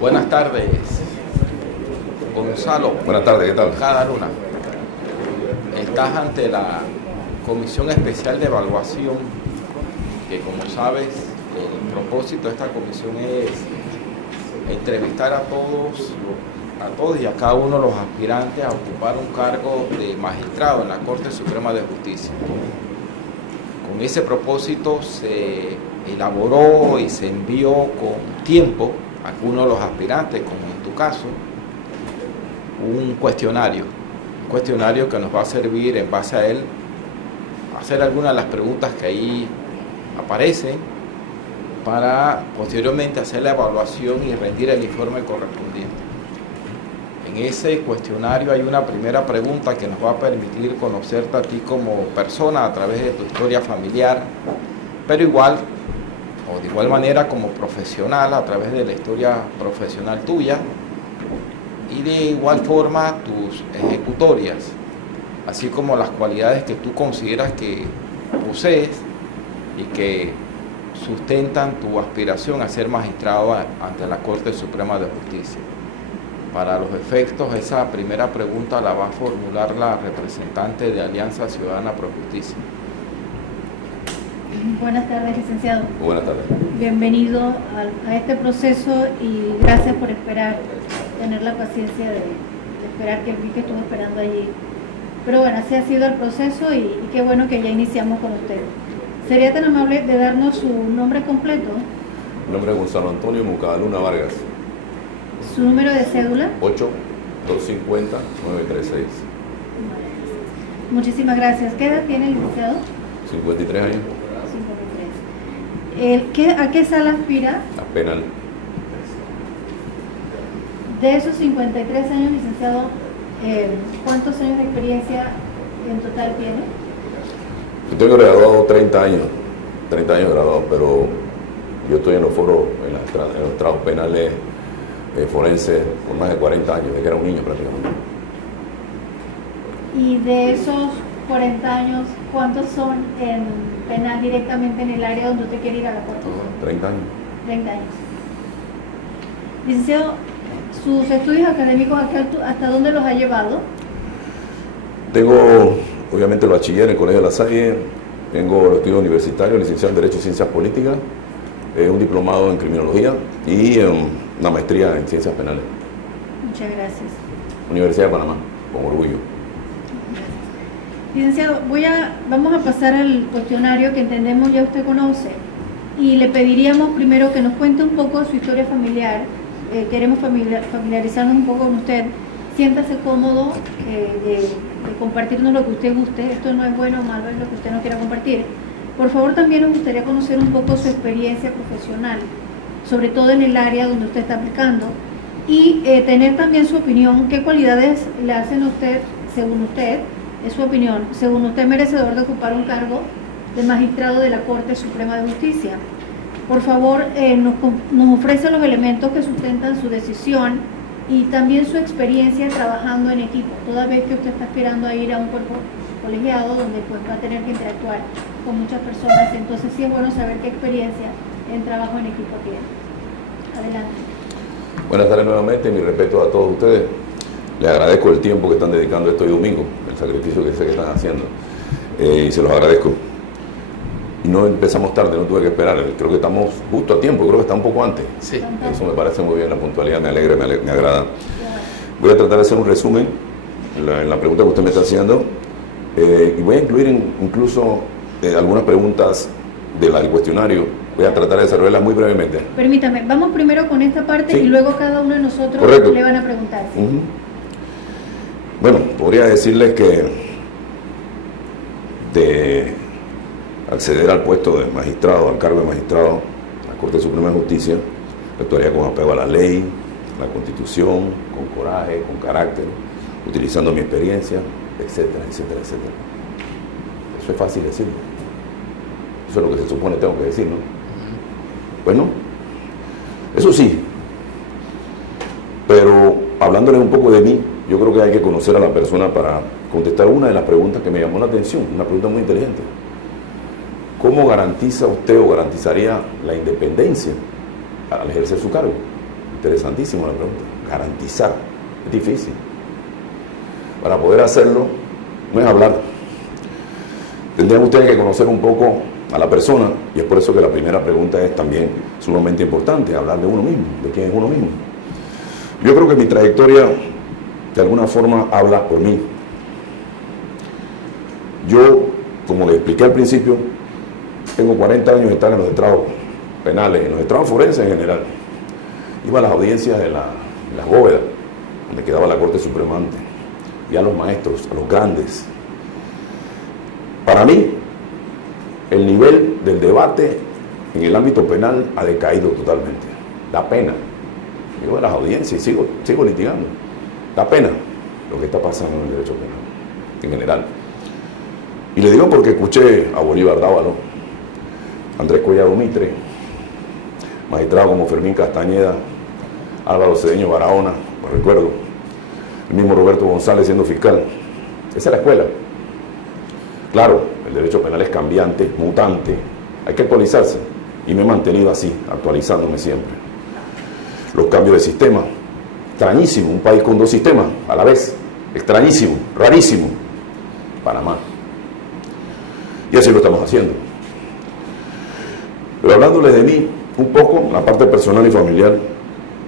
Buenas tardes, Gonzalo. Buenas tardes, ¿qué tal? Cada Luna. Estás ante la Comisión Especial de Evaluación, que como sabes, el propósito de esta comisión es entrevistar a todos y a cada uno de los aspirantes a ocupar un cargo de magistrado en la Corte Suprema de Justicia. Con ese propósito se elaboró y se envió con tiempo a algunos de los aspirantes, como en tu caso, un cuestionario que nos va a servir en base a él a hacer algunas de las preguntas que ahí aparecen para posteriormente hacer la evaluación y rendir el informe correspondiente. En ese cuestionario hay una primera pregunta que nos va a permitir conocerte a ti como persona a través de tu historia familiar, pero de igual manera como profesional a través de la historia profesional tuya y de igual forma tus ejecutorias, así como las cualidades que tú consideras que posees y que sustentan tu aspiración a ser magistrado ante la Corte Suprema de Justicia. Para los efectos, esa primera pregunta la va a formular la representante de Alianza Ciudadana Pro Justicia. Buenas tardes, licenciado. Buenas tardes. Bienvenido a este proceso y gracias por tener la paciencia de esperar, que vi que estuvo esperando allí. Pero bueno, así ha sido el proceso y qué bueno que ya iniciamos con usted. ¿Sería tan amable de darnos su nombre completo? Mi nombre es Gonzalo Antonio Mucadaluna Vargas. ¿Su número de cédula? 8-250-936. Muchísimas gracias. ¿Qué edad tiene el licenciado? 53 años. 53. ¿A qué sala aspira? A penal. De esos 53 años, licenciado, ¿cuántos años de experiencia en total tiene? Yo tengo graduado 30 años graduado, pero yo estoy en los foros, en los trabajos penales forenses por más de 40 años, desde que era un niño prácticamente. Y de esos 40 años, ¿cuántos son en penal directamente en el área donde usted quiere ir a la corte? 30 años. 30 años. Licenciado, ¿sus estudios académicos hasta dónde los ha llevado? Tengo, obviamente, el bachiller en el Colegio de La Salle, tengo los estudios universitarios, licenciado en Derecho y Ciencias Políticas, un diplomado en Criminología y una maestría en Ciencias Penales. Muchas gracias. Universidad de Panamá, con orgullo. Licenciado, vamos a pasar al cuestionario que entendemos ya usted conoce y le pediríamos primero que nos cuente un poco su historia familiar. Queremos familiarizarnos un poco con usted. Siéntase cómodo de compartirnos lo que usted guste. Esto no es bueno o malo, es lo que usted no quiera compartir. Por favor, también nos gustaría conocer un poco su experiencia profesional, sobre todo en el área donde usted está aplicando, y tener también su opinión, qué cualidades le hacen a usted, según usted, es su opinión, según usted merecedor de ocupar un cargo de magistrado de la Corte Suprema de Justicia. Por favor, nos ofrece los elementos que sustentan su decisión y también su experiencia trabajando en equipo, toda vez que usted está aspirando a ir a un cuerpo colegiado donde pues va a tener que interactuar con muchas personas, entonces sí es bueno saber qué experiencia en trabajo en equipo tiene. Adelante. Buenas tardes nuevamente, mi respeto a todos ustedes. Les agradezco el tiempo que están dedicando este domingo, el sacrificio que sé que están haciendo, y se los agradezco. Y no empezamos tarde, no tuve que esperar, creo que estamos justo a tiempo, creo que está un poco antes. Sí. Eso me parece muy bien, la puntualidad me alegra, me agrada. Voy a tratar de hacer un resumen en la pregunta que usted me está haciendo, y voy a incluir incluso algunas preguntas del cuestionario. Voy a tratar de desarrollarlas muy brevemente. Permítame, vamos primero con esta parte Sí. y luego cada uno de nosotros Correcto. le van a preguntar. ¿Sí? Bueno, podría decirles que de acceder al puesto de magistrado, al cargo de magistrado, a la Corte Suprema de Justicia, actuaría con apego a la ley, a la Constitución, con coraje, con carácter, utilizando mi experiencia, etcétera, etcétera, etcétera. Eso es fácil decirlo. Eso es lo que se supone tengo que decir, ¿no? Pues no. Eso sí. Pero hablándoles un poco de mí, yo creo que hay que conocer a la persona para contestar una de las preguntas que me llamó la atención, una pregunta muy inteligente. ¿Cómo garantiza usted o garantizaría la independencia al ejercer su cargo? Interesantísima la pregunta. Garantizar. Es difícil. Para poder hacerlo, no es hablar. Tendrían ustedes que conocer un poco a la persona, y es por eso que la primera pregunta es también sumamente importante, hablar de uno mismo, de quién es uno mismo. Yo creo que mi trayectoria de alguna forma habla por mí. Yo, como les expliqué al principio, tengo 40 años de estar en los estrados penales, en los estrados forenses en general. Iba a las audiencias de las bóvedas, donde quedaba la Corte Suprema antes, y a los maestros, a los grandes. Para mí, el nivel del debate en el ámbito penal ha decaído totalmente. Da pena. Yo a las audiencias y sigo litigando. Da pena lo que está pasando en el derecho penal, en general. Y le digo porque escuché a Bolívar Dávalo, Andrés Collado Mitre, magistrados como Fermín Castañeda, Álvaro Cedeño Barahona, por recuerdo, el mismo Roberto González siendo fiscal. Esa es la escuela. Claro, el derecho penal es cambiante, mutante, hay que actualizarse, y me he mantenido así, actualizándome siempre. Los cambios de sistema, extrañísimo, un país con dos sistemas a la vez, extrañísimo, rarísimo, Panamá. Y así lo estamos haciendo. Pero hablándoles de mí un poco, la parte personal y familiar,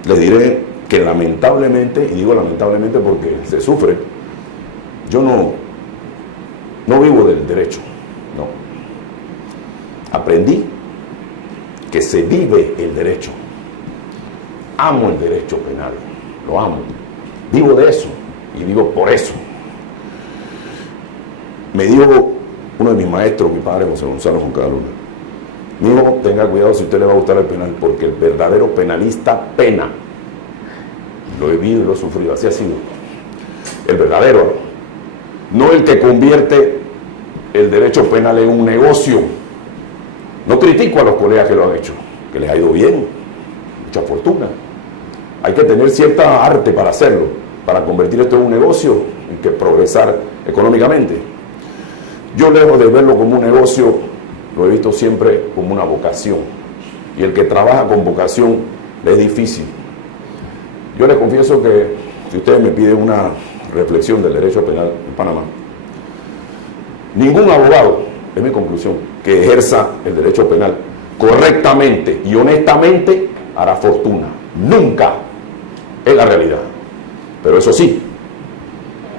les diré que lamentablemente, y digo lamentablemente porque se sufre, yo no vivo del derecho, no. Aprendí que se vive el derecho. Amo el derecho penal, lo amo. Vivo de eso y vivo por eso. Me dijo uno de mis maestros, mi padre José Gonzalo Moncada Luna: mi hijo, tenga cuidado si a usted le va a gustar el penal, porque el verdadero penalista pena. Lo he vivido y lo he sufrido, así ha sido. El verdadero, no el que convierte el derecho penal en un negocio. No critico a los colegas que lo han hecho, que les ha ido bien, mucha fortuna. Hay que tener cierta arte para hacerlo, para convertir esto en un negocio y que progresar económicamente. Yo, lejos de verlo como un negocio, lo he visto siempre como una vocación. Y el que trabaja con vocación le es difícil. Yo les confieso que si ustedes me piden una reflexión del derecho penal en Panamá, ningún abogado, es mi conclusión, que ejerza el derecho penal correctamente y honestamente hará fortuna. Nunca. Es la realidad. Pero eso sí,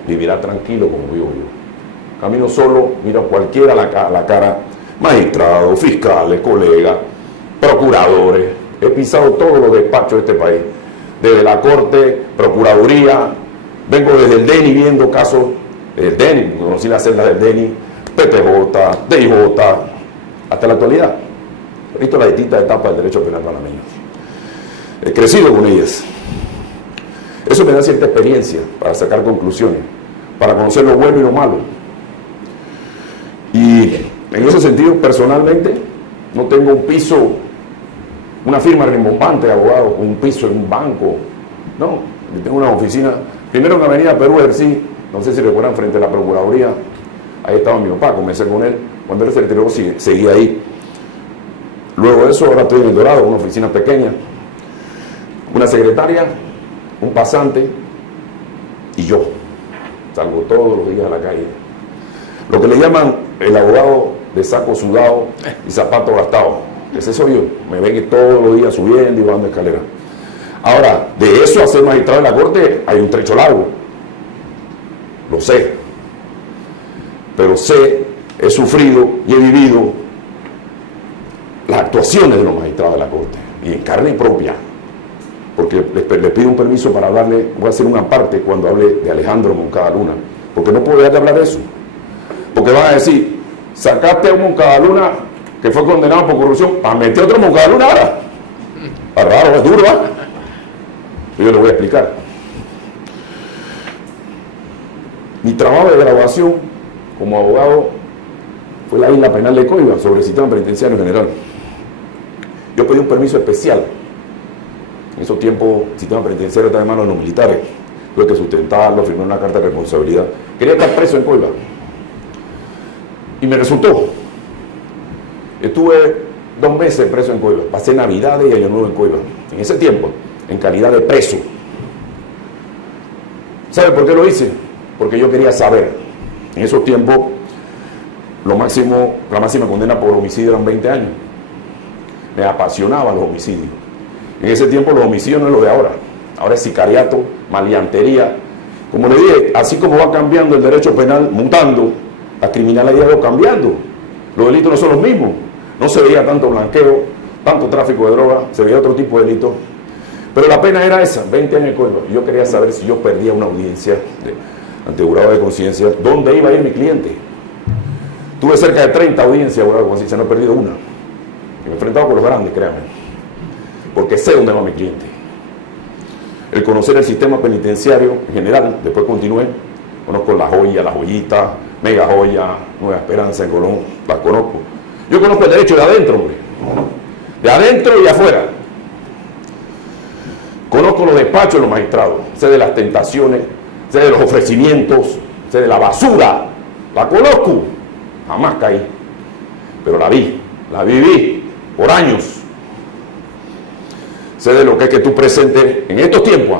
vivirá tranquilo como vivo yo. Camino solo, miro a cualquiera a la cara, magistrados, fiscales, colegas, procuradores. He pisado todos los despachos de este país, desde la Corte, Procuraduría, vengo desde el DENI viendo casos, el DENI, conocí las celdas del DENI, PPJ, DIJ, hasta la actualidad. He visto las distintas etapas del derecho penal panameño. He crecido con ellas. Eso me da cierta experiencia para sacar conclusiones, para conocer lo bueno y lo malo. Y en ese sentido, personalmente, no tengo un piso, una firma rimbombante de abogado, un piso en un banco. No, yo tengo una oficina, primero en Avenida Perú ejercí, no sé si recuerdan, frente a la Procuraduría. Ahí estaba mi papá, comencé con él. Cuando él se retiró, seguí ahí. Luego de eso, ahora estoy en El Dorado, una oficina pequeña, una secretaria, un pasante y yo. Salgo todos los días a la calle. Lo que le llaman el abogado de saco sudado y zapato gastado. Ese soy yo. Me ven todos los días subiendo y bajando escaleras. Ahora, de eso a ser magistrado en la Corte hay un trecho largo. Lo sé. Pero sé, he sufrido y he vivido las actuaciones de los magistrados de la Corte, y en carne propia, porque les pido un permiso para hablarle, voy a hacer una parte cuando hable de Alejandro Moncada Luna, porque no puedo dejar de hablar de eso, porque van a decir, sacaste a un Moncada Luna que fue condenado por corrupción, a meter otro Moncada Luna ahora. Es raro, es duro, ¿eh? Yo le voy a explicar. Mi trabajo de graduación como abogado fue la isla penal de Coiba, sobre el sistema penitenciario en general. Yo pedí un permiso especial. En esos tiempos el sistema penitenciario estaba en manos de los militares. Tuve que sustentarlo, firmé una carta de responsabilidad. Quería estar preso en Coiba. Y me resultó. Estuve 2 meses preso en Coiba. Pasé Navidades y Año Nuevo en Coiba. En ese tiempo, en calidad de preso. ¿Sabe por qué lo hice? Porque yo quería saber. En esos tiempos, la máxima condena por homicidio eran 20 años. Me apasionaban los homicidios. En ese tiempo los homicidios no es lo de ahora. Ahora es sicariato, maleantería. Como le dije, así como va cambiando el derecho penal, mutando, la criminalidad va cambiando. Los delitos no son los mismos. No se veía tanto blanqueo, tanto tráfico de droga, se veía otro tipo de delitos. Pero la pena era esa, 20 años de Coiba. Yo quería saber si yo perdía una audiencia ante jurado de conciencia, ¿dónde iba a ir mi cliente? Tuve cerca de 30 audiencias, jurado de conciencia, no he perdido una. Me he enfrentado con los grandes, créanme. Porque sé dónde va mi cliente. El conocer el sistema penitenciario en general, después continué, conozco La Joya, La Joyita, Mega Joya, Nueva Esperanza en Colón, las conozco. Yo conozco el derecho de adentro, hombre. De adentro y de afuera. Conozco los despachos de los magistrados, sé de las tentaciones, sé de los ofrecimientos, sé de la basura. La conozco, jamás caí, pero la vi, la viví por años. Sé de lo que es que tú presentes en estos tiempos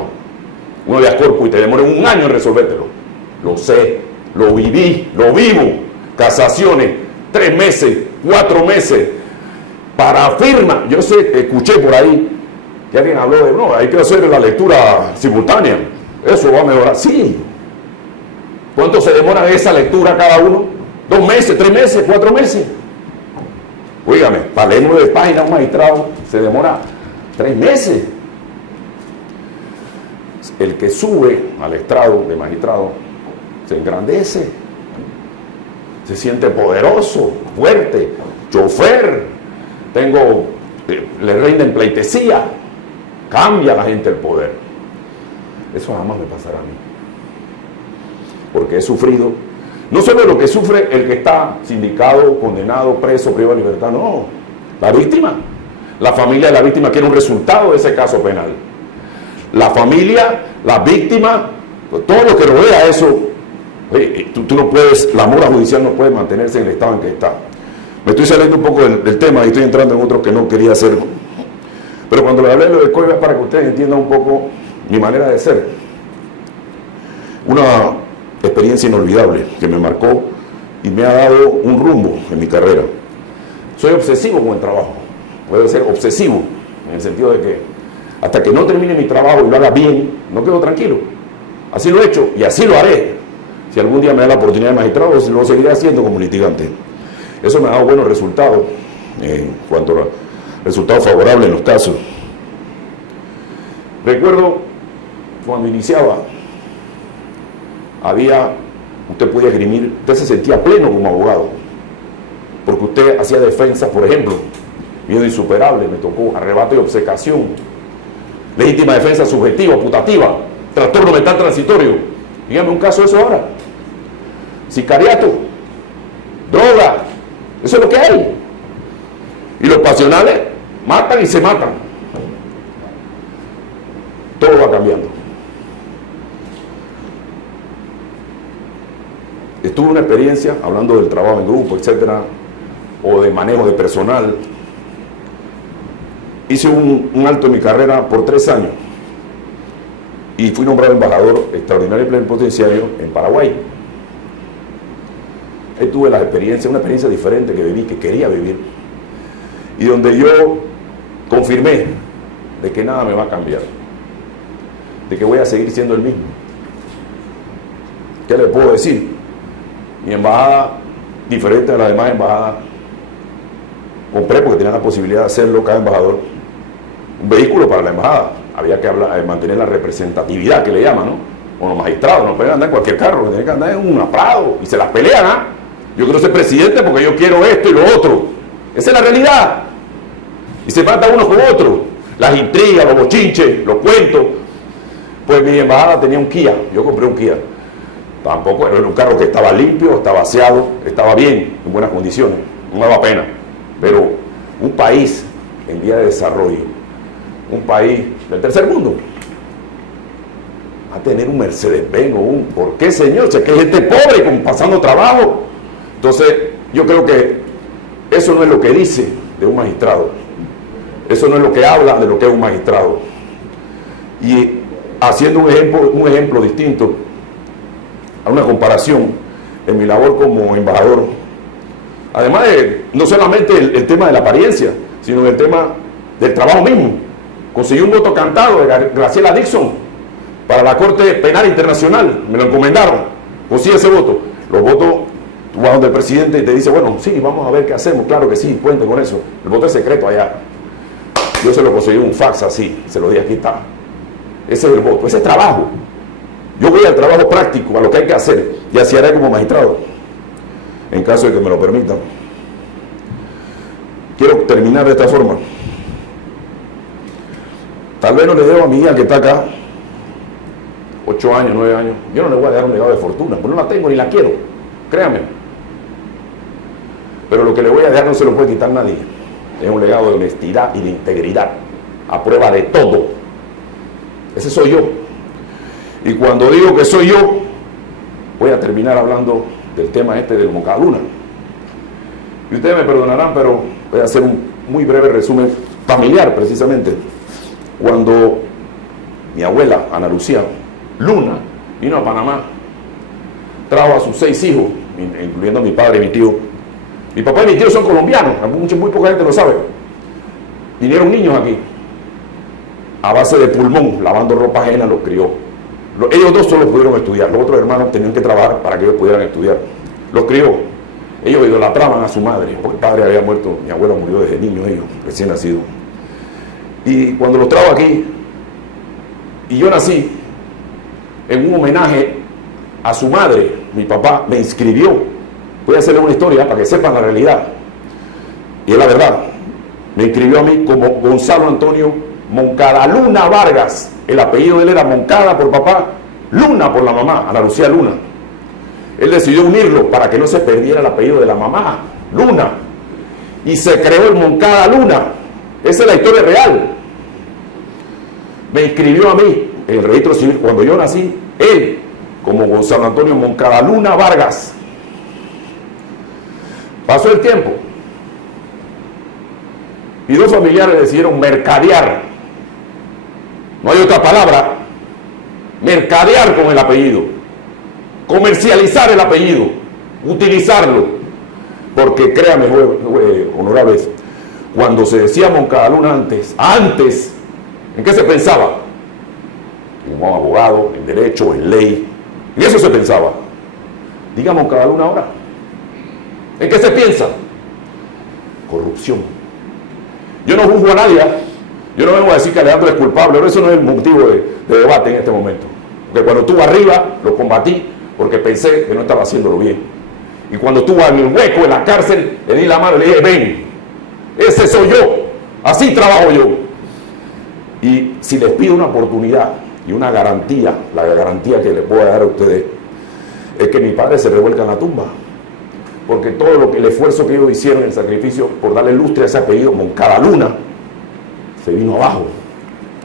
un habeas corpus y te demores un año en resolvértelo. Lo sé, lo viví, lo vivo. Casaciones, 3 meses, 4 meses, para firma. Yo sé, escuché por ahí que alguien habló de, no, hay que hacer la lectura simultánea. Eso va a mejorar. Sí. ¿Cuánto se demora esa lectura cada uno? 2 meses, 3 meses, 4 meses. Óigame, para leer 9 páginas un magistrado se demora 3 meses. El que sube al estrado de magistrado se engrandece, se siente poderoso, fuerte, chofer, le rinden pleitesía, cambia a la gente el poder. Eso jamás me pasará a mí, porque he sufrido, no solo lo que sufre el que está sindicado, condenado, preso, privado de libertad, no, la víctima. La familia de la víctima quiere un resultado de ese caso penal. La familia, la víctima, todo lo que rodea eso, tú no puedes, la mora judicial no puede mantenerse en el estado en que está. Me estoy saliendo un poco del tema y estoy entrando en otro que no quería hacer. Pero cuando le hablé de lo de Coiba es para que ustedes entiendan un poco mi manera de ser. Una experiencia inolvidable que me marcó y me ha dado un rumbo en mi carrera. Soy obsesivo con el trabajo. Puede ser obsesivo, en el sentido de que hasta que no termine mi trabajo y lo haga bien, no quedo tranquilo. Así lo he hecho y así lo haré. Si algún día me da la oportunidad de magistrado, lo seguiré haciendo como litigante. Eso me ha dado buenos resultados en cuanto a resultados favorables en los casos. Recuerdo cuando iniciaba, usted podía esgrimir, usted se sentía pleno como abogado, porque usted hacía defensa, por ejemplo, miedo insuperable, me tocó arrebato y obcecación, legítima defensa subjetiva, putativa, trastorno mental transitorio. Dígame un caso de eso ahora. Sicariato, droga, eso es lo que hay. Y los pasionales matan y se matan. Todo va cambiando. Estuve una experiencia hablando del trabajo en grupo, etcétera, o de manejo de personal. Hice un alto en mi carrera por 3 años y fui nombrado embajador extraordinario y plenipotenciario en Paraguay. Ahí tuve la experiencia, una experiencia diferente que viví, que quería vivir, y donde yo confirmé de que nada me va a cambiar, de que voy a seguir siendo el mismo. ¿Qué le puedo decir? Mi embajada, diferente a las demás embajadas, compré, porque tenía la posibilidad de hacerlo cada embajador, un vehículo para la embajada. Había que mantener la representatividad que le llaman, ¿no? Con los magistrados, no pueden andar en cualquier carro, tienen que andar en un Prado y se las pelean, ¿ah? Yo quiero ser presidente porque yo quiero esto y lo otro. Esa es la realidad. Y se mata uno con otro. Las intrigas, los bochinches, los cuentos. Pues mi embajada tenía un Kia, yo compré un Kia. Tampoco era un carro que estaba limpio, estaba aseado, estaba bien, en buenas condiciones, no me daba pena. Pero un país en vía de desarrollo, un país del tercer mundo, va a tener un Mercedes-Benz o un... ¿Por qué, señor? Si es que hay gente pobre pasando trabajo. Entonces, yo creo que eso no es lo que dice de un magistrado. Eso no es lo que habla de lo que es un magistrado. Y haciendo un ejemplo distinto, a una comparación en mi labor como embajador, además de no solamente el tema de la apariencia, sino el tema del trabajo mismo. Conseguí un voto cantado de Graciela Dixon para la Corte Penal Internacional, me lo encomendaron, conseguí ese voto. Los votos, tú vas donde el presidente y te dice, bueno, sí, vamos a ver qué hacemos, claro que sí, cuente con eso. El voto es secreto allá. Yo se lo conseguí un fax así, se lo di, aquí está. Ese es el voto, ese es trabajo. Yo voy al trabajo práctico, a lo que hay que hacer, y así haré como magistrado, en caso de que me lo permitan. Quiero terminar de esta forma. Tal vez no le debo a mi hija que está acá 8 años, 9 años. Yo no le voy a dejar un legado de fortuna, porque no la tengo ni la quiero, créanme. Pero lo que le voy a dejar no se lo puede quitar nadie. Es un legado de honestidad y de integridad, a prueba de todo. Ese soy yo. Y cuando digo que soy yo, voy a terminar hablando del tema este del Moncada-Luna. Y ustedes me perdonarán, pero voy a hacer un muy breve resumen familiar, precisamente. Cuando mi abuela, Ana Lucía Luna, vino a Panamá, trajo a sus 6 hijos, incluyendo a mi padre y mi tío. Mi papá y mi tío son colombianos, muy poca gente lo sabe. Vinieron niños aquí, a base de pulmón, lavando ropa ajena, los crió. Ellos dos solo pudieron estudiar, los otros hermanos tenían que trabajar para que ellos pudieran estudiar. Los crió. Ellos idolatraban a su madre, porque el padre había muerto, mi abuela murió desde niño, ellos, recién nacidos. Y cuando los trajo aquí, y yo nací, en un homenaje a su madre, mi papá me inscribió. Voy a hacerle una historia para que sepan la realidad. Y es la verdad. Me inscribió a mí como Gonzalo Antonio Moncada Luna Vargas. El apellido de él era Moncada por papá, Luna por la mamá, Ana Lucía Luna. Él decidió unirlo para que no se perdiera el apellido de la mamá, Luna. Y se creó el Moncada Luna. Esa es la historia real. Me inscribió a mí en el registro civil cuando yo nací, él, como Gonzalo Antonio Moncada Luna Vargas. Pasó el tiempo y 2 familiares decidieron mercadear, no hay otra palabra, mercadear con el apellido, comercializar el apellido, utilizarlo, porque créanme, honorables, cuando se decía Moncada Luna antes, ¿en qué se pensaba? Como abogado, en derecho, en ley, en eso se pensaba. Diga Moncada Luna ahora. ¿En qué se piensa? Corrupción. Yo no juzgo a nadie. Yo no vengo a decir que Alejandro es culpable, pero eso no es el motivo de debate en este momento. Porque cuando estuvo arriba, lo combatí porque pensé que no estaba haciéndolo bien. Y cuando estuvo en el hueco, en la cárcel, le di la mano y le dije, ven, ese soy yo, así trabajo yo. Y si les pido una oportunidad y una garantía, la garantía que les puedo dar a ustedes, es que mi padre se revuelca en la tumba. Porque todo el esfuerzo que ellos hicieron, el sacrificio por darle lustre a ese apellido Moncada Luna, se vino abajo.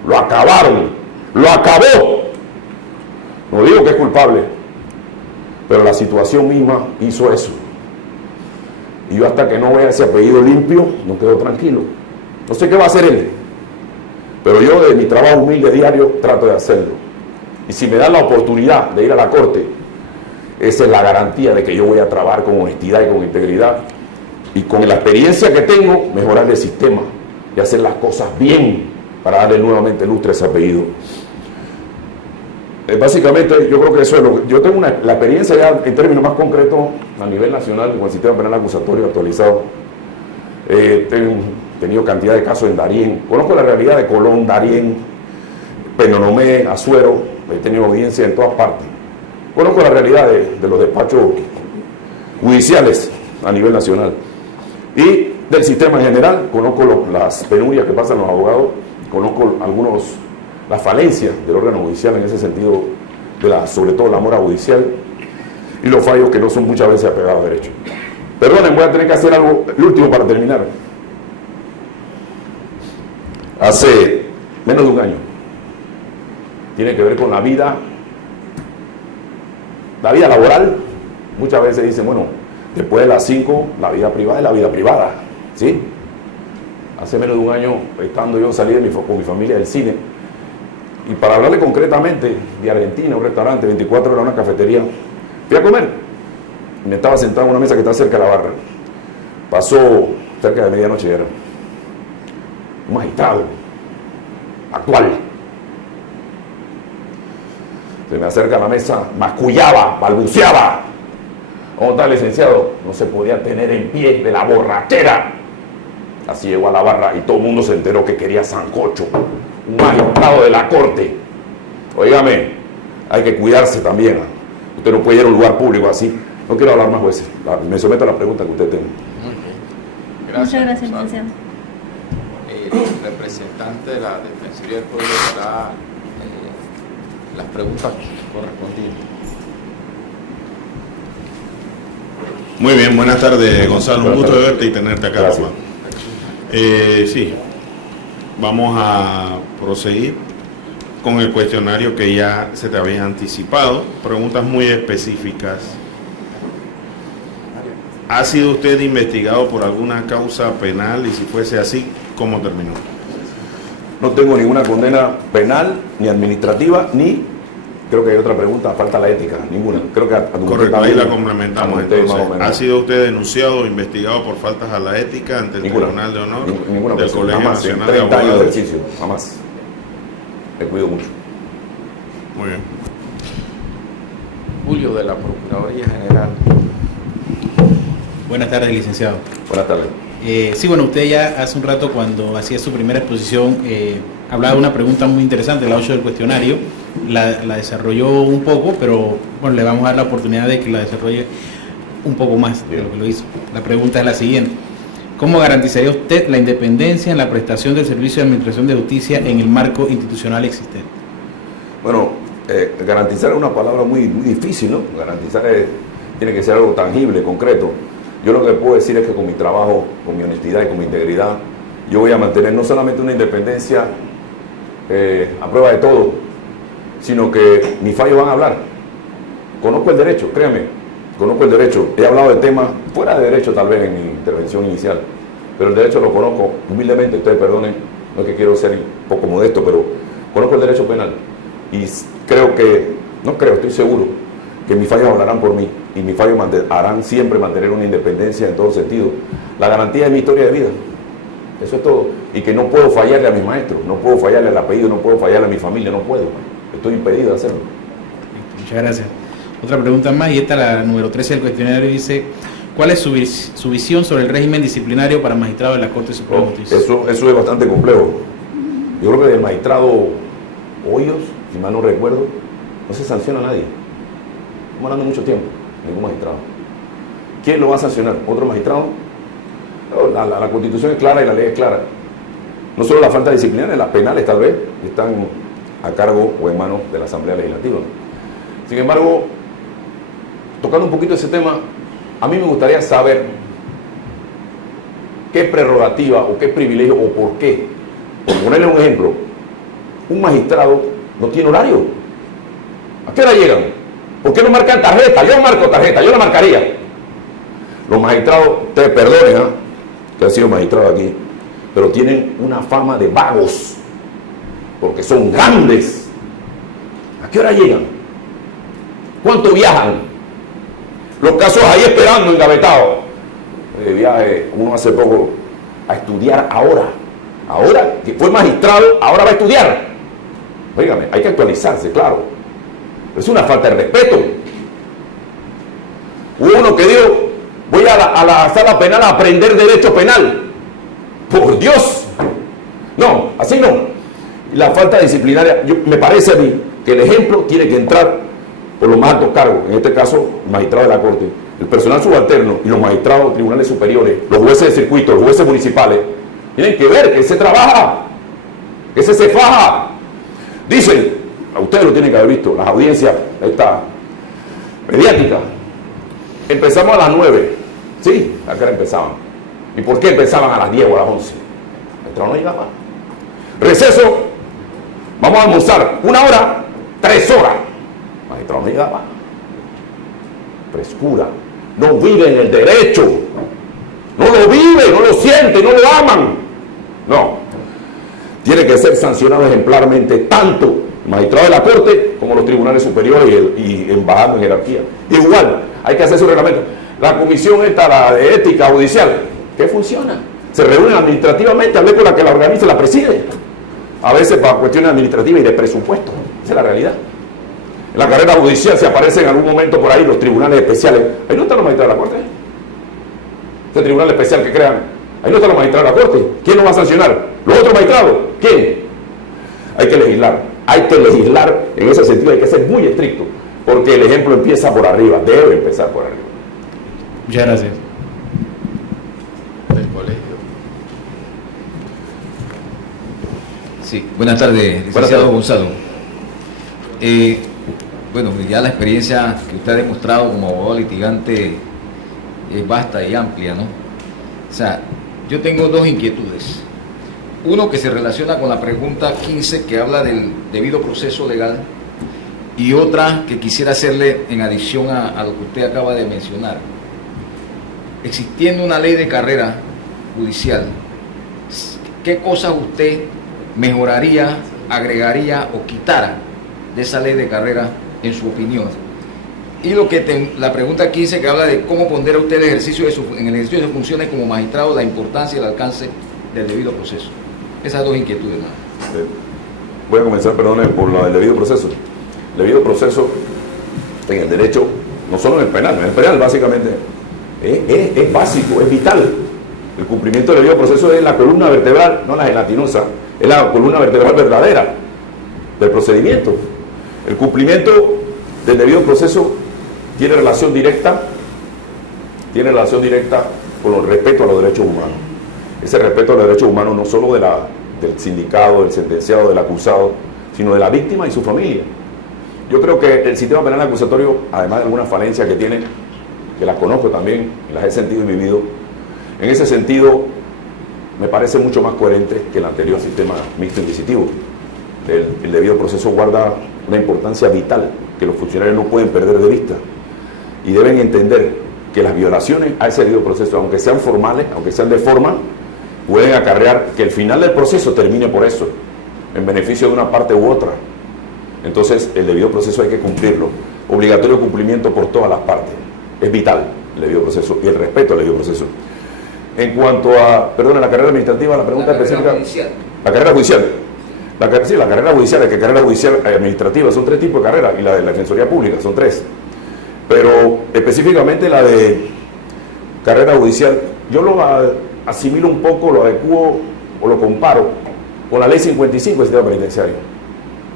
Lo acabaron, lo acabó. No digo que es culpable, pero la situación misma hizo eso. Y yo hasta que no vea ese apellido limpio, no quedo tranquilo. No sé qué va a hacer él, pero yo de mi trabajo humilde diario trato de hacerlo. Y si me dan la oportunidad de ir a la corte, esa es la garantía de que yo voy a trabajar con honestidad y con integridad y con la experiencia que tengo, mejorar el sistema y hacer las cosas bien para darle nuevamente lustre a ese apellido. Básicamente yo creo que eso es lo que yo tengo, la experiencia ya en términos más concretos a nivel nacional con el sistema penal acusatorio actualizado. He tenido cantidad de casos en Darién, conozco la realidad de Colón, Darién, Penonomé, Azuero, he tenido audiencia en todas partes. Conozco la realidad de los despachos judiciales a nivel nacional y del sistema en general. Conozco las penurias que pasan los abogados, conozco las falencias del órgano judicial en ese sentido, sobre todo la mora judicial y los fallos que no son muchas veces apegados a derecho. Perdonen, voy a tener que hacer algo, el último para terminar. Hace menos de un año, tiene que ver con la vida laboral. Muchas veces dicen, bueno, después de las 5, la vida privada es la vida privada, ¿sí? Hace menos de un año, estando yo salí con mi familia del cine, Y para hablarle concretamente de Argentina, un restaurante, 24 horas, una cafetería, fui a comer. Y me estaba sentado en una mesa que está cerca de la barra. Pasó cerca de medianoche, era un magistrado actual. Se me acerca a la mesa, mascullaba, balbuceaba. ¿Cómo está, licenciado? No se podía tener en pie de la borrachera. Así llegó a la barra y todo el mundo se enteró que quería sancocho. Un magistrado de la corte. Óigame, hay que cuidarse también. Usted no puede ir a un lugar público así. No quiero hablar más veces. Me someto a la pregunta que usted tenga. Muchas gracias, licenciado. El representante de la Defensoría del Pueblo hará las preguntas correspondientes. Muy bien, buenas tardes, Gonzalo. Un gusto de verte y tenerte acá. Gracias. Sí, vamos a proseguir con el cuestionario que ya se te había anticipado. Preguntas muy específicas. ¿Ha sido usted investigado por alguna causa penal? Y si fuese así, ¿cómo terminó? No tengo ninguna condena penal, ni administrativa, ni, creo que hay otra pregunta, falta la ética, ninguna. Creo que Correcto, ahí la complementamos entonces. Más o menos. ¿Ha sido usted denunciado o investigado por faltas a la ética ante el Tribunal de Honor ninguna del persona. Colegio Jamás, en Nacional de 30 años de Abogados? ejercicio, jamás. Me cuido mucho. Muy bien. Julio, de la Procuraduría General. Buenas tardes, licenciado. Buenas tardes. Sí, bueno, usted ya hace un rato cuando hacía su primera exposición hablaba de una pregunta muy interesante, la 8 del cuestionario, la desarrolló un poco, pero bueno, le vamos a dar la oportunidad de que la desarrolle un poco más de lo que lo hizo. La pregunta es la siguiente: ¿cómo garantizaría usted la independencia en la prestación del servicio de administración de justicia en el marco institucional existente? Bueno, garantizar es una palabra muy difícil, ¿no? Garantizar tiene que ser algo tangible, concreto. Yo lo que puedo decir es que con mi trabajo, con mi honestidad y con mi integridad, yo voy a mantener no solamente una independencia a prueba de todo, sino que mis fallos van a hablar. Conozco el derecho, créanme, conozco el derecho. He hablado de temas fuera de derecho tal vez en mi intervención inicial, pero el derecho lo conozco humildemente. Ustedes perdonen, no es que quiero ser un poco modesto, pero conozco el derecho penal y estoy seguro que mis fallos hablarán por mí y mis fallos harán siempre mantener una independencia en todo sentido. La garantía de mi historia de vida, eso es todo. Y que no puedo fallarle a mis maestros, no puedo fallarle al apellido, no puedo fallarle a mi familia, no puedo. Estoy impedido de hacerlo. Muchas gracias. Otra pregunta más, y esta la número 13 del cuestionario, dice: ¿cuál es su visión sobre el régimen disciplinario para magistrados de la Corte Suprema de Justicia? Eso es bastante complejo. Yo creo que del magistrado Hoyos, si mal no recuerdo, no se sanciona a nadie. Estamos hablando mucho tiempo, ningún magistrado. ¿Quién lo va a sancionar? ¿Otro magistrado? No, la Constitución es clara y la ley es clara. No solo la falta disciplinaria, las penales tal vez están a cargo o en manos de la Asamblea Legislativa. Sin embargo, tocando un poquito ese tema, a mí me gustaría saber qué prerrogativa o qué privilegio o por qué. Por ponerle un ejemplo, un magistrado no tiene horario. ¿A qué hora llegan? ¿Por qué no marcan tarjeta? Yo marco tarjeta, yo la marcaría. Los magistrados, ustedes perdonen, que han sido magistrados aquí, pero tienen una fama de vagos, porque son grandes. ¿A qué hora llegan? ¿Cuánto viajan? Los casos ahí esperando, engavetados. De viaje, uno hace poco a estudiar ahora. Ahora que fue magistrado, ahora va a estudiar. Óigame, hay que actualizarse, claro. Es una falta de respeto. Hubo uno que dijo: voy a la sala penal a aprender derecho penal. Por Dios. No, así no. La falta disciplinaria, me parece a mí que el ejemplo tiene que entrar por los más altos cargos, en este caso, el magistrado de la Corte, el personal subalterno y los magistrados de tribunales superiores, los jueces de circuito, los jueces municipales, tienen que ver que se trabaja, que se faja. Dicen, a ustedes lo tienen que haber visto, las audiencias, esta mediática, empezamos a las 9, ¿sí? ¿A qué hora empezaban? ¿Y por qué empezaban a las 10 o a las 11? El magistrado no llegaba. Receso, vamos a almorzar, 1 hora, 3 horas. El magistrado no llegaba. Frescura, no viven el derecho, no lo viven, no lo sienten, no lo aman. No, tiene que ser sancionado ejemplarmente tanto El magistrado de la Corte, como los tribunales superiores y bajando en jerarquía. Igual, hay que hacer su reglamento. La comisión esta, la de ética judicial, ¿qué funciona? Se reúnen administrativamente, hablé con la que la organiza y la preside. A veces para cuestiones administrativas y de presupuesto. Esa es la realidad. En la carrera judicial se aparecen en algún momento por ahí los tribunales especiales. Ahí no están los magistrados de la Corte. Ese tribunal especial que crean, ahí no están los magistrados de la Corte. ¿Quién lo va a sancionar? ¿Los otros magistrados? ¿Quién? Hay que legislar. Hay que legislar en ese sentido, hay que ser muy estricto, porque el ejemplo empieza por arriba, debe empezar por arriba. Muchas gracias. Del colegio. Sí, buenas tardes, licenciado Gonzalo. Bueno, ya la experiencia que usted ha demostrado como abogado litigante es vasta y amplia, ¿no? O sea, yo tengo dos inquietudes. Uno que se relaciona con la pregunta 15 que habla del debido proceso legal y otra que quisiera hacerle en adición a lo que usted acaba de mencionar. Existiendo una ley de carrera judicial, ¿qué cosas usted mejoraría, agregaría o quitara de esa ley de carrera en su opinión? Y la pregunta 15 que habla de cómo pondera usted en el ejercicio de sus funciones como magistrado la importancia y el alcance del debido proceso. Esas dos inquietudes, ¿no? Voy a comenzar, perdón, por lo del debido proceso. El debido proceso en el derecho, no solo en el penal básicamente, es básico, es vital. El cumplimiento del debido proceso es la columna vertebral, no la gelatinosa, es la columna vertebral verdadera del procedimiento. El cumplimiento del debido proceso tiene relación directa con el respeto a los derechos humanos. Ese respeto a los derechos humanos no solo del sindicado, del sentenciado, del acusado, sino de la víctima y su familia. Yo creo que el sistema penal acusatorio, además de algunas falencias que tiene, que las conozco también, las he sentido y vivido, en ese sentido me parece mucho más coherente que el anterior sistema mixto inquisitivo. El debido proceso guarda una importancia vital que los funcionarios no pueden perder de vista y deben entender que las violaciones a ese debido proceso, aunque sean formales, aunque sean de forma, pueden acarrear que el final del proceso termine por eso, en beneficio de una parte u otra. Entonces, el debido proceso hay que cumplirlo. Obligatorio cumplimiento por todas las partes. Es vital el debido proceso y el respeto al debido proceso. En cuanto a, perdón, la carrera administrativa, la pregunta específica. La carrera judicial. La carrera judicial, es que carrera judicial administrativa, son 3 tipos de carreras, y la de la Defensoría Pública, son 3. Pero específicamente la de carrera judicial, yo lo asimilo un poco, lo adecuo o lo comparo con la ley 55 del sistema penitenciario.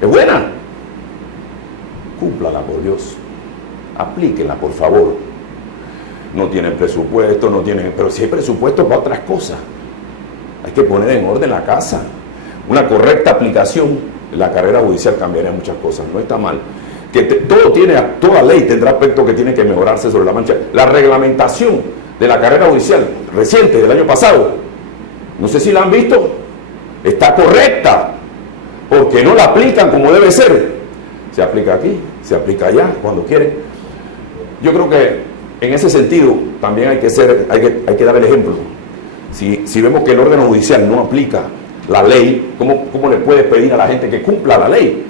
Es buena. Cúmplala, por Dios. Aplíquenla, por favor. No tienen presupuesto, pero si hay presupuesto para otras cosas. Hay que poner en orden la casa. Una correcta aplicación de la carrera judicial cambiaría muchas cosas. No está mal. Toda ley tendrá aspectos que tienen que mejorarse sobre la marcha. La reglamentación de la carrera judicial reciente del año pasado, no sé si la han visto, está correcta, porque no la aplican como debe ser. Se aplica aquí, se aplica allá, cuando quieren. Yo creo que en ese sentido también hay que dar el ejemplo. Si vemos que el órgano judicial no aplica la ley, ¿cómo le puedes pedir a la gente que cumpla la ley?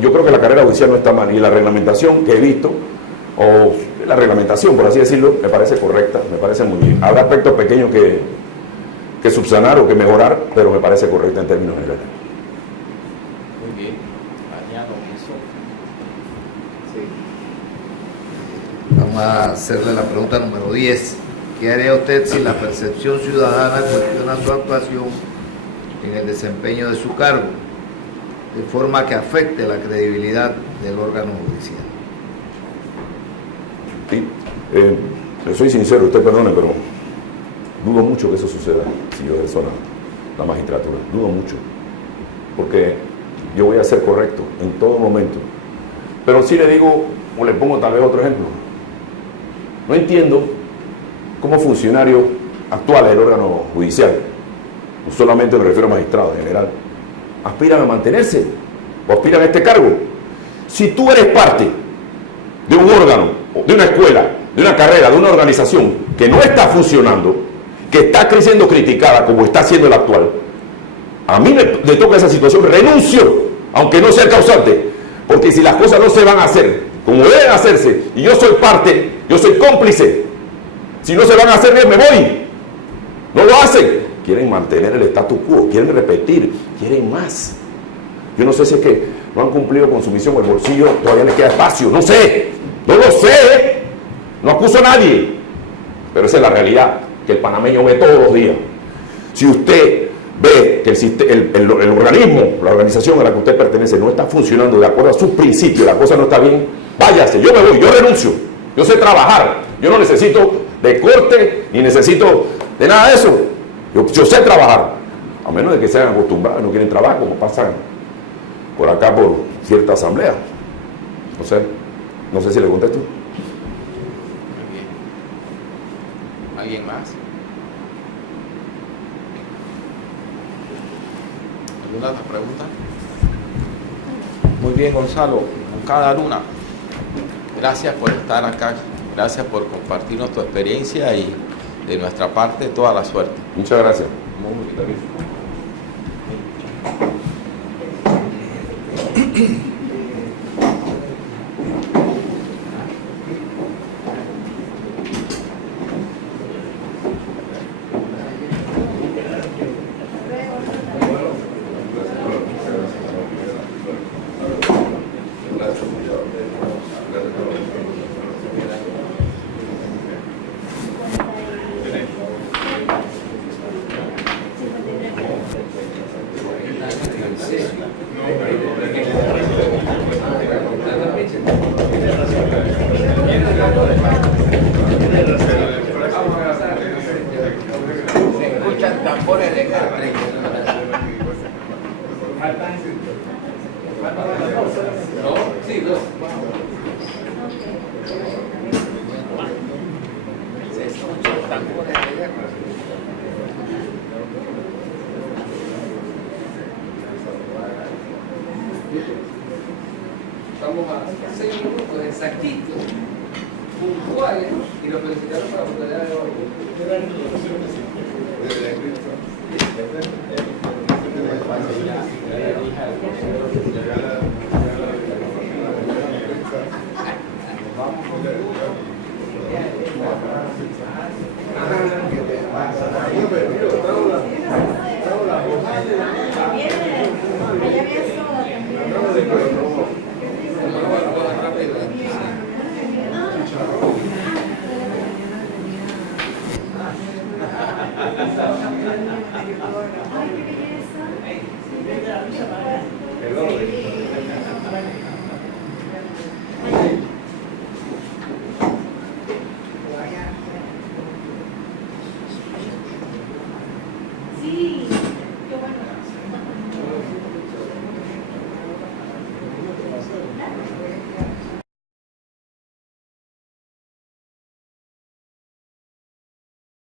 Yo creo que la carrera judicial no está mal, y la reglamentación que he visto, o la reglamentación, por así decirlo, me parece correcta, me parece muy bien. Habrá aspectos pequeños que subsanar o que mejorar, pero me parece correcta en términos generales. Muy bien. Añado eso. Sí. Vamos a hacerle la pregunta número 10. ¿Qué haría usted si la percepción ciudadana cuestiona su actuación en el desempeño de su cargo, de forma que afecte la credibilidad del órgano judicial? Sí, le soy sincero, usted perdone, pero dudo mucho que eso suceda si yo ejerzo la magistratura. Dudo mucho, porque yo voy a ser correcto en todo momento. Pero sí le digo, o le pongo tal vez otro ejemplo. No entiendo cómo funcionarios actuales del órgano judicial, no solamente me refiero a magistrados en general, aspiran a mantenerse o aspiran a este cargo. Si tú eres parte de un órgano, de una escuela, de una carrera, de una organización que no está funcionando, que está siendo criticada como está siendo la actual, a mí le toca esa situación, renuncio aunque no sea el causante, porque si las cosas no se van a hacer como deben hacerse, y yo soy parte, yo soy cómplice, si no se van a hacer bien me voy, no lo hacen, quieren mantener el status quo, quieren repetir, quieren más. Yo no sé si es que no han cumplido con su misión, el bolsillo todavía les queda espacio, no sé, no lo sé, no acuso a nadie, pero esa es la realidad que el panameño ve todos los días. Si usted ve que el organismo, la organización a la que usted pertenece no está funcionando de acuerdo a sus principios, la cosa no está bien, váyase, yo me voy, yo renuncio, yo sé trabajar, yo no necesito de corte ni necesito de nada de eso, yo sé trabajar, a menos de que sean acostumbrados, no quieren trabajar como pasa por acá por cierta asamblea. No sé si le contesto. ¿Alguien más? ¿Alguna otra pregunta? Muy bien, Gonzalo, con cada luna. Gracias por estar acá, gracias por compartirnos tu experiencia y de nuestra parte toda la suerte. Muchas gracias. Muy bien. Vamos a 6 minutos exactitos, puntuales, y lo felicitamos por la oportunidad de hoy.